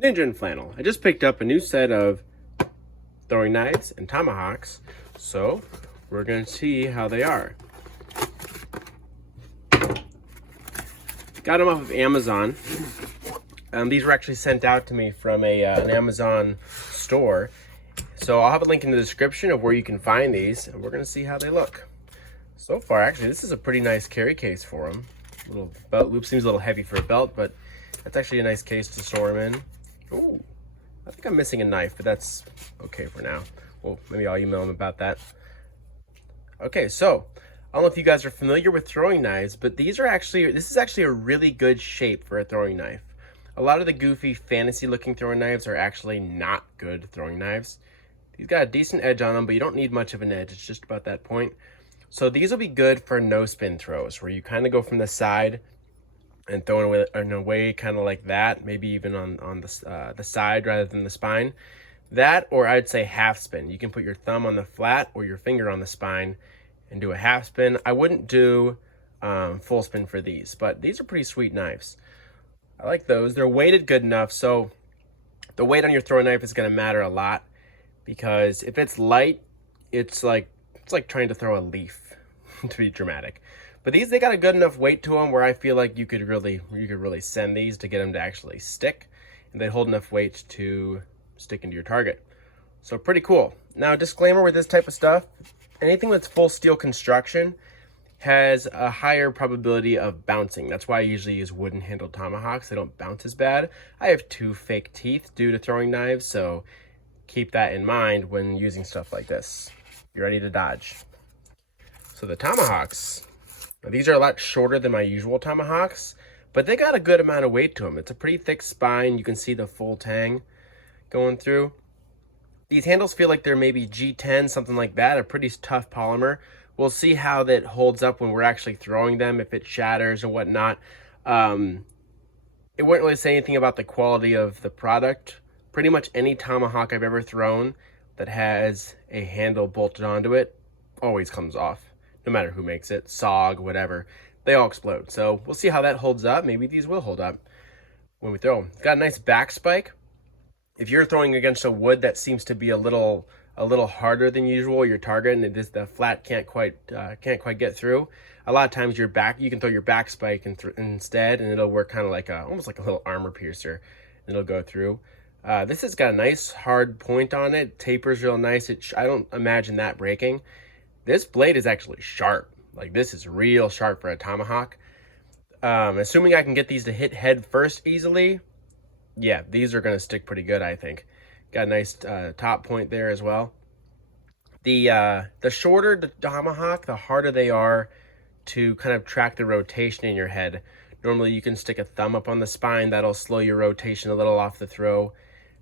Ninja and Flannel. I just picked up a new set of throwing knives and tomahawks, so we're going to see how they are. Got them off of Amazon. These were actually sent out to me from an Amazon store. So I'll have a link in the description of where you can find these, and we're going to see how they look. So far, actually, this is a pretty nice carry case for them. Little belt loop seems a little heavy for a belt, but that's actually a nice case to store them in. Ooh, I think I'm missing a knife, but that's okay for now. Well, maybe I'll email them about that. Okay, so I don't know if you guys are familiar with throwing knives, but this is actually a really good shape for a throwing knife. A lot of the goofy fantasy looking throwing knives are actually not good throwing knives. These got a decent edge on them, but you don't need much of an edge. It's just about that point. So these will be good for no spin throws, where you kind of go from the side and throw it in a way kind of like that, maybe even on the side rather than the spine. That, or I'd say half spin. You can put your thumb on the flat or your finger on the spine and do a half spin. I wouldn't do full spin for these, but these are pretty sweet knives. I like those. They're weighted good enough, so the weight on your throwing knife is going to matter a lot, because if it's light, it's like trying to throw a leaf to be dramatic. But these, they got a good enough weight to them where I feel like you could really send these to get them to actually stick, and they hold enough weight to stick into your target. So pretty cool. Now, disclaimer with this type of stuff, anything that's full steel construction has a higher probability of bouncing. That's why I usually use wooden handled tomahawks. They don't bounce as bad. I have 2 fake teeth due to throwing knives, so keep that in mind when using stuff like this. You're ready to dodge. So the tomahawks, now these are a lot shorter than my usual tomahawks, but they got a good amount of weight to them. It's a pretty thick spine. You can see the full tang going through. These handles feel like they're maybe G10, something like that, a pretty tough polymer. We'll see how that holds up when we're actually throwing them, if it shatters and whatnot. It wouldn't really say anything about the quality of the product. Pretty much any tomahawk I've ever thrown that has a handle bolted onto it always comes off, no matter who makes it, SOG, whatever. They all explode. So we'll see how that holds up. Maybe these will hold up when we throw them. It's got a nice back spike. If you're throwing against a wood that seems to be a little harder than usual, your target, and the flat can't quite get through, a lot of times you can throw your back spike instead, and it'll work kind of like almost like a little armor piercer, and it'll go through. This has got a nice hard point on it. Tapers real nice. I don't imagine that breaking. This blade is actually sharp. Like, this is real sharp for a tomahawk. Assuming I can get these to hit head first easily, yeah, these are going to stick pretty good, I think. Got a nice top point there as well. The shorter the tomahawk, the harder they are to kind of track the rotation in your head. Normally you can stick a thumb up on the spine. That'll slow your rotation a little off the throw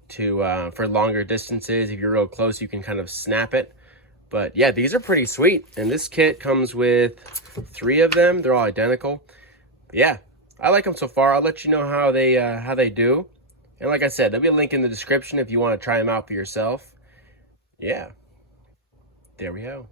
for longer distances. If you're real close, you can kind of snap it. But yeah, these are pretty sweet. And this kit comes with 3 of them. They're all identical. But yeah, I like them so far. I'll let you know how they do. And like I said, there'll be a link in the description if you want to try them out for yourself. Yeah, there we go.